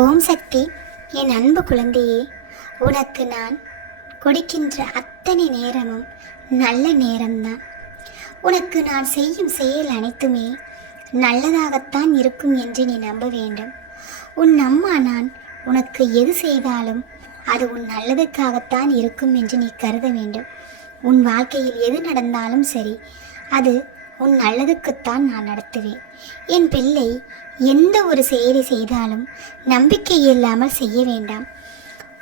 ஓம் சக்தி. என் அன்பு குழந்தையே, உனக்கு நான் கொடுக்கின்ற அத்தனை நேரமும் நல்ல நேரம்தான். உனக்கு நான் செய்யும் செயல் அனைத்துமே நல்லதாகத்தான் இருக்கும் என்று நீ நம்ப வேண்டும். உன் அம்மா நான் உனக்கு எது செய்தாலும் அது உன் நல்லதுக்காகத்தான் இருக்கும் என்று நீ கருத வேண்டும். உன் வாழ்க்கையில் எது நடந்தாலும் சரி, அது உன் நல்லதுக்குத்தான் நான் நடத்துவேன். என் பிள்ளை, எந்த ஒரு செயலை செய்தாலும் நம்பிக்கை இல்லாமல் செய்ய வேண்டாம்.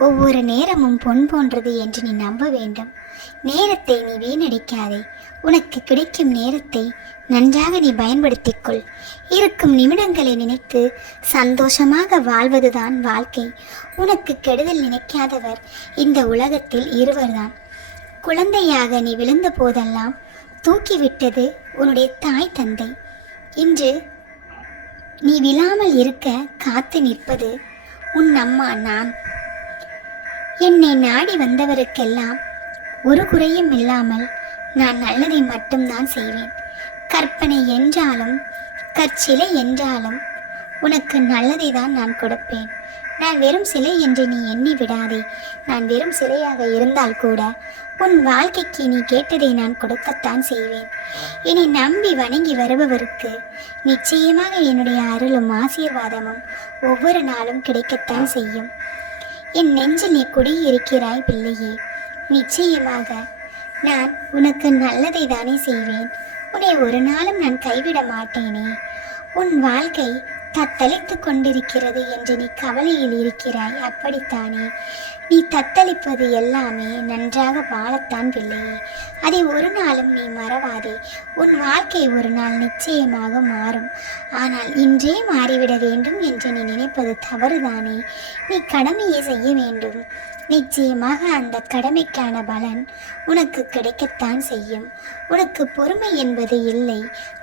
ஒவ்வொரு நேரமும் பொன் போன்றது என்று நீ நம்ப வேண்டும். நேரத்தை நீ வீணடிக்காதே. உனக்கு கிடைக்கும் நேரத்தை நன்றாக நீ பயன்படுத்திக்கொள். இருக்கும் நிமிடங்களை நினைத்து சந்தோஷமாக வாழ்வதுதான் வாழ்க்கை. உனக்கு கெடுதல் நினைக்காதவர் இந்த உலகத்தில் இருவர்தான். குழந்தையாக நீ விழுந்த போதெல்லாம் தூக்கிவிட்டது உன்னுடைய தாய் தந்தை. இன்று நீ விழாமல் இருக்க காத்து நிற்பது உன் அம்மா நான். என்னை நாடி வந்தவருக்கெல்லாம் ஒரு குறையும் இல்லாமல் நான் நல்லதை மட்டும்தான் செய்வேன். கற்பனை என்றாலும் கற்சிலை என்றாலும் உனக்கு நல்லதை தான் நான் கொடுப்பேன். நான் வெறும் சிலை என்று நீ எண்ணி விடாதே. நான் வெறும் சிலையாக இருந்தால் கூட உன் வாழ்க்கைக்கு நீ கேட்டதை நான் கொடுக்கத்தான் செய்வேன். என்னை நம்பி வணங்கி வருபவருக்கு நிச்சயமாக என்னுடைய அருளும் ஆசீர்வாதமும் ஒவ்வொரு நாளும் கிடைக்கத்தான் செய்யும். என் நெஞ்சில் நீ குடியிருக்கிறாய் பிள்ளையே. நிச்சயமாக நான் உனக்கு நல்லதை தானே செய்வேன். உன்னை ஒரு நாளும் நான் கைவிட மாட்டேனே. உன் வாழ்க்கை தத்தளித்து கொண்டிருக்கிறது என்று நீ கவலையில் இருக்கிறாய், அப்படித்தானே? நீ தத்தளிப்பது எல்லாமே நன்றாக வாழத்தான் பிள்ளையே. அதை ஒரு நாளும் நீ மறவாதே. உன் வாழ்க்கை ஒரு நாள் நிச்சயமாக மாறும். ஆனால் இன்றே மாறிவிட வேண்டும் என்று நீ நினைப்பது தவறுதானே. நீ கடமையை செய்ய வேண்டும். நிச்சயமாக அந்த கடமைக்கான பலன் உனக்கு கிடைக்கத்தான் செய்யும். உனக்கு பொறுமை என்பது இல்லை.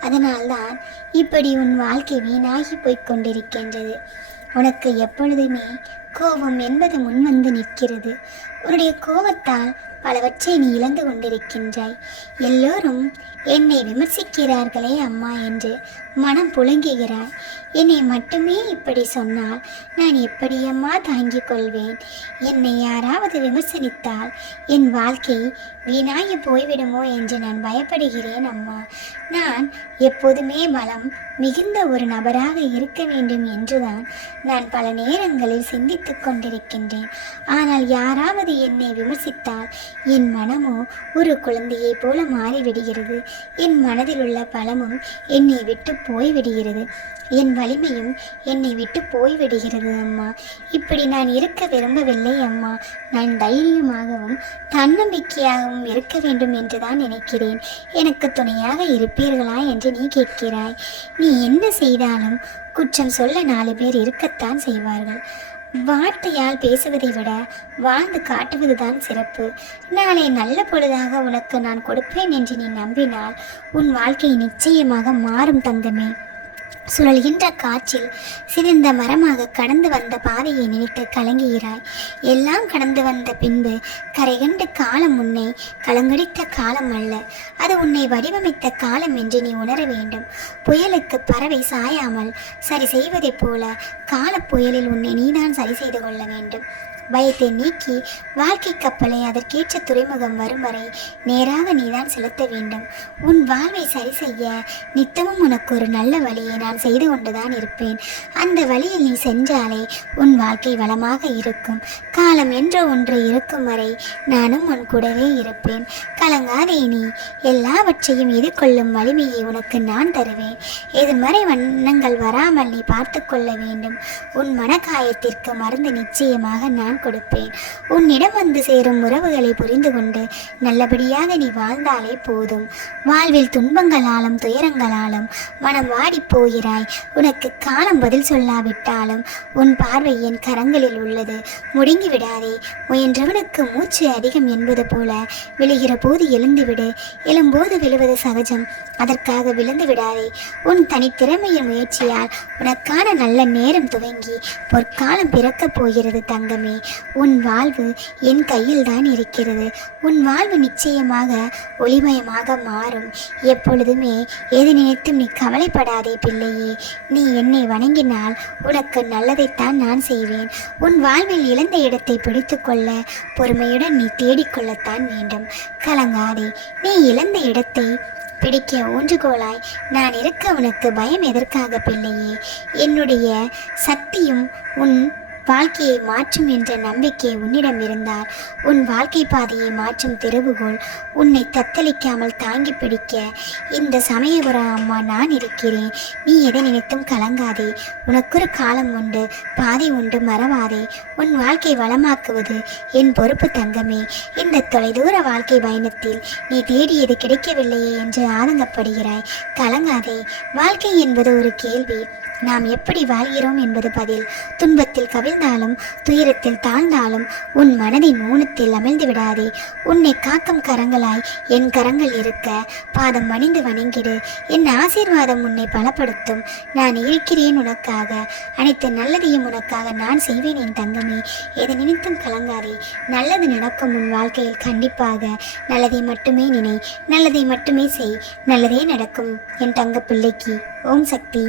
அதனால்தான் இப்படி உன் வாழ்க்கை வீணாகி போய்கொண்டிருக்கின்றது. உனக்கு எப்பொழுதுமே கோபம் என்பது முன்வந்து நிற்கிறது. உன்னுடைய கோபத்தால் பலவற்றை நீ இழந்து கொண்டிருக்கின்றாய். எல்லோரும் என்னை விமர்சிக்கிறார்களே அம்மா என்று மனம் புழுங்குகிறாய். என்னை மட்டுமே இப்படி சொன்னால் நான் எப்படியம்மா தாங்கிக் கொள்வேன்? என்னை யாராவது விமர்சனித்தால் என் வாழ்க்கை வீணாகி போய்விடுமோ என்று நான் பயப்படுகிறேன் அம்மா. நான் எப்போதுமே பலம் மிகுந்த ஒரு நபராக இருக்க வேண்டும் என்றுதான் நான் பல நேரங்களில் சிந்தித்து கொண்டிருக்கின்றேன். ஆனால் யாராவது என்னை விமர்சித்தால் என் மனமோ ஒரு குழந்தையைப் போல மாறிவிடுகிறது. என் மனதில் உள்ள பலமும் என்னை விட்டு போய்விடுகிறது. என் வலிமையும் என்னை விட்டு போய்விடுகிறது அம்மா. இப்படி நான் இருக்க விரும்பவில்லை அம்மா. நான் தைரியமாகவும் தன்னம்பிக்கையாகவும் இருக்க வேண்டும் என்றுதான் நினைக்கிறேன். எனக்கு துணையாக இருப்பீர்களா என்று நீ கேட்கிறாய். நீ என்ன செய்தாலும் குற்றம் சொல்ல 4 பேர் இருக்கத்தான் செய்வார்கள். வார்த்தையால் பேசுவதை விட வாழ்ந்து காட்டுவதுதான் சிறப்பு. நாளை நல்ல பொழுதாக உனக்கு நான் கொடுப்பேன் என்று நீ நம்பினால் உன் வாழ்க்கை நிச்சயமாக மாறும் தங்கமே. சுழல்கின்ற காற்றில் சிதைந்த மரமாக கடந்து வந்த பாதையை நினைத்து கலங்குகிறாய். எல்லாம் கடந்து வந்த பின்பு கரை கண்டு காலம் உன்னை கலங்கடித்த காலம் அல்ல, அது உன்னை வடிவமைத்த காலம் என்று நீ உணர வேண்டும். புயலுக்கு பறவை சாயாமல் சரி செய்வதைப் போல கால புயலில் உன்னை நீதான் சரி செய்து கொள்ள வேண்டும். பயத்தை நீக்கி வாழ்க்கை கப்பலை அதற்கேற்ற துறைமுகம் வரும் வரை நேராக நீதான் செலுத்த வேண்டும். உன் வாழ்வை சரி செய்ய நித்தமும் உனக்கு ஒரு நல்ல வழியை நான் செய்து கொண்டுதான் இருப்பேன். அந்த வழியில் நீ சென்றாலே உன் வாழ்க்கை வளமாக இருக்கும். காலம் என்ற ஒன்று இருக்கும் வரை நானும் உன் கூடவே இருப்பேன். கலங்காதே நீ. எல்லாவற்றையும் எதிர்கொள்ளும் வலிமையை உனக்கு நான் தருவேன். எதிர்மறை வண்ணங்கள் வராமல் நீ பார்த்து கொள்ள வேண்டும். உன் மனக்காயத்திற்கு மருந்து நிச்சயமாக நான் கொடுப்பேன். உன்னிடம் வந்து சேரும் உறவுகளை புரிந்து கொண்டு நல்லபடியாக நீ வாழ்ந்தாலே போதும். வாழ்வில் துன்பங்களாலும் துயரங்களாலும் மனம் வாடி போகிறாய். உனக்கு காலம் பதில் சொல்லாவிட்டாலும் உன் பார்வை என் கரங்களில் உள்ளது. முடங்கி விடாதே. முயன்றவனுக்கு மூச்சு அதிகம் என்பது போல விழுகிற போது எழுந்துவிடு. எழும்போது விழுவது சகஜம். அதற்காக விழுந்து விடாதே. உன் தனித்திறமையின் முயற்சியால் உனக்கான நல்ல நேரம் துவங்கி பொற்காலம் பிறக்கப் போகிறது தங்கமே. உன் வாழ்வு என் கையில் தான் இருக்கிறது. உன் வாழ்வு நிச்சயமாக ஒளிமயமாக மாறும். எப்பொழுதுமே எது நினைத்தும் நீ கவலைப்படாதே பிள்ளை. பிள்ளையே, நீ என்னை வணங்கினால் உனக்கு நல்லதைத்தான் நான் செய்வேன். உன் வாழ்வில் இழந்த இடத்தை பிடித்து கொள்ள பொறுமையுடன் நீ தேடிக்கொள்ளத்தான் வேண்டும். கலங்காதே. நீ இழந்த இடத்தை பிடிக்க ஊன்றுகோலாய் நான் இருக்க உனக்கு பயம் எதற்காக பிள்ளையே? என்னுடைய சக்தியும் உன் வாழ்க்கையை மாற்றும் என்ற நம்பிக்கை உன்னிடம் இருந்தால் உன் வாழ்க்கை பாதையை மாற்றும் திறவுகோல் உன்னை தத்தளிக்காமல் தாங்கி பிடிக்க இந்த சமயபுரம் அம்மா நான் இருக்கிறேன். நீ எதை நினைத்தும் கலங்காதே. உனக்கொரு காலம் உண்டு, பாதை உண்டு, மறவாதே. உன் வாழ்க்கை வளமாக்குவது என் பொறுப்பு தங்கமே. இந்த தொலைதூர வாழ்க்கை பயணத்தில் நீ தேடியது கிடைக்கவில்லையே என்று ஆதங்கப்படுகிறாய். கலங்காதே. வாழ்க்கை என்பது ஒரு கேள்வி, நாம் எப்படி வாழ்கிறோம் என்பது பதில். துன்பத்தில் கவிழ்ந்தாலும் துயரத்தில் தாழ்ந்தாலும் உன் மனதின் ஊனத்தில் அமிழ்ந்து விடாதே. உன்னை காக்கும் கரங்களாய் என் கரங்கள் இருக்க பாதம் பணிந்து வணங்கிடு. என் ஆசீர்வாதம் உன்னை பலப்படுத்தும். நான் இருக்கிறேன் உனக்காக. அனைத்து நல்லதையும் உனக்காக நான் செய்வேன் என் தங்கமே. எதை நினைத்தும் கலங்காதே. நல்லது நடக்கும் உன் வாழ்க்கையில். கண்டிப்பாக நல்லதை மட்டுமே நினை, நல்லதை மட்டுமே செய், நல்லதே நடக்கும் என் தங்க பிள்ளைக்கு. ஓம் சக்தி.